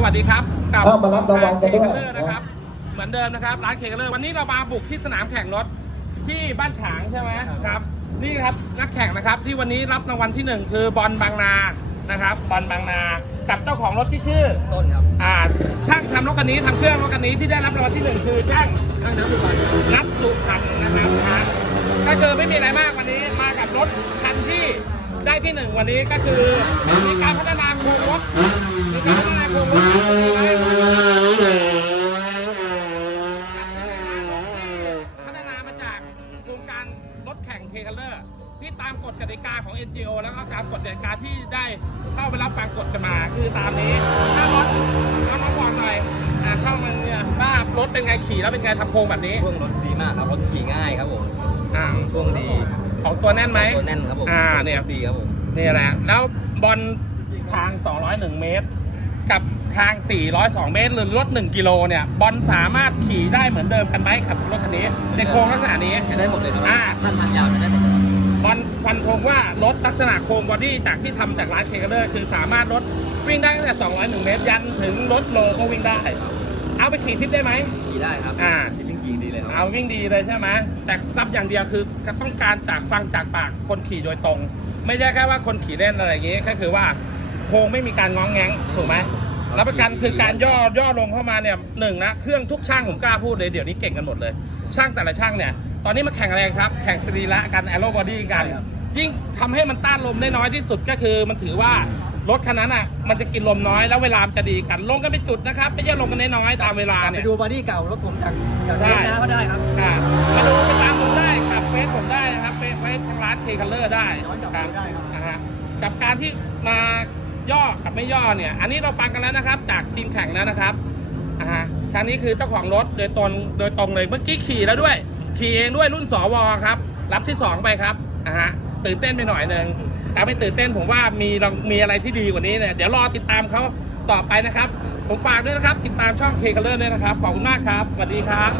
สวัสดีครับกับเข้ามารับรางวัลกันด้วย เคเลอร์นะครับ เหมือนเดิมนะครับร้านเคเลอร์วันนี้เรามาบุกที่สนามแข่งรถที่บ้านฉางใช่ไหมครับนี่ครับนักแข่งนะครับ ที่วันนี้รับรางวัลที่หนึ่งคือบอลบางนานะครับบอลบางนากับเจ้าของรถที่ชื่อต้นครับอ่าช่างทำรถคันนี้ทำเครื่องรถคันนี้ที่ได้รับรางวัลที่หนึ่งคือช่าง ข้างน้ำสุพรรณครับนับสุพรรณนะครับนะก็คือไม่มีอะไรมากวันนี้มากับรถคันที่ ได้ที่หนึ่งวันนี้ก็คือมีการพัฒนาโครงรถมีการพัฒนาโครงรถพัฒนามาจากโครงการรถแข่งเคคัลเลอร์ที่ตามกฎกติกาของ NGO แล้วก็ตามกฎกติกาที่ได้เข้าไปรับฟังกฎกันมา คือตามนี้ถ้ารถเอามาบอกหน่อยอ่าเข้ามาเนี่ยว่ารถเป็นไงขี่แล้วเป็นไงทำโครงแบบนี้ช่วงรถดีมากครับรถขี่ง่ายครับผมอ่าช่วงดี ของตัวแน่นไหม ตัวแน่นครับผมอ่าเนี่ย ดีครับผม นี่แหละ แล้วบอลทาง 201 เมตร กับทาง 402 เมตร หรือรถ1กิโลเนี่ย บอลสามารถขี่ได้เหมือนเดิมกันไหมครับรถคันนี้ ในโครงลักษณะนี้ ใช้ได้หมดเลยครับอ่าสั้นทางยาวใช้ได้หมดเลยครับบอลฟันธงว่ารถลักษณะโครงบอดี้จากที่ทำจากร้านเคเดอร์คือสามารถรถวิ่งได้ตั้งแต่ 201 เมตรยันถึงรถโลก็วิ่งได้ เอาไปขี่ทิปได้ไหม ขี่ได้ครับอ่าขี่ลิง ขี่ดีเลยครับเอาวิ่งดีเลยใช่ไหมแต่รับอย่างเดียวคือต้องการจากฟังจากปากคนขี่โดยตรง ไม่ใช่แค่ว่าคนขี่เล่นอะไรอย่างงี้ก็คือว่าโครงไม่มีการง้องแง้งถูกไหมรับประกันคือการย่อย่อลงเข้ามาเนี่ยหนึ่งนะเครื่องทุกช่างผมกล้าพูดเลยเดี๋ยวนี้เก่งกันหมดเลย ช่างแต่ละช่างเนี่ย ตอนนี้มาแข่งอะไรกันครับ แข่งสรีระกันแอโรบอดี้กัน ยิ่งทำให้มันต้านลมได้น้อยที่สุดก็คือมันถือว่า รถคันนั้นอะมันจะกินลมน้อยแล้วเวลามันจะดีกัน ลงกันเป็นจุดนะครับ ไม่ใช่ลงกันน้อยๆตามเวลาไปเนี่ย ดูบอดี้เก่ารถผมจากจากได้ เทปน้าก็ได้ครับอ่ามาดูไปตามผมได้กับเฟซผมได้นะครับเฟซเฟซทางร้านเคคัลเลอร์ได้ย้อนกลับครับไปได้ครับ นะฮะกับการที่มาย่อกับไม่ย่อเนี่ย อันนี้เราฟังกันแล้วนะครับ จากทีมแข่งแล้วนะครับอ่าฮะทางนี้คือเจ้าของรถโดยตรงโดยตรงเลยเมื่อกี้ขี่แล้วด้วย ขี่เองด้วยรุ่นสวครับ รับที่สองไปครับอ่าฮะตื่นเต้นไปหน่อยหนึง แต่ไม่ตื่นเต้นผมว่ามีมีอะไรที่ดีกว่านี้เนี่ยเดี๋ยวรอติดตามเขาต่อไปนะครับ ผมฝากด้วยนะครับ ติดตามช่องเคคัลเลอร์ด้วยนะครับขอบคุณมากครับสวัสดีครับ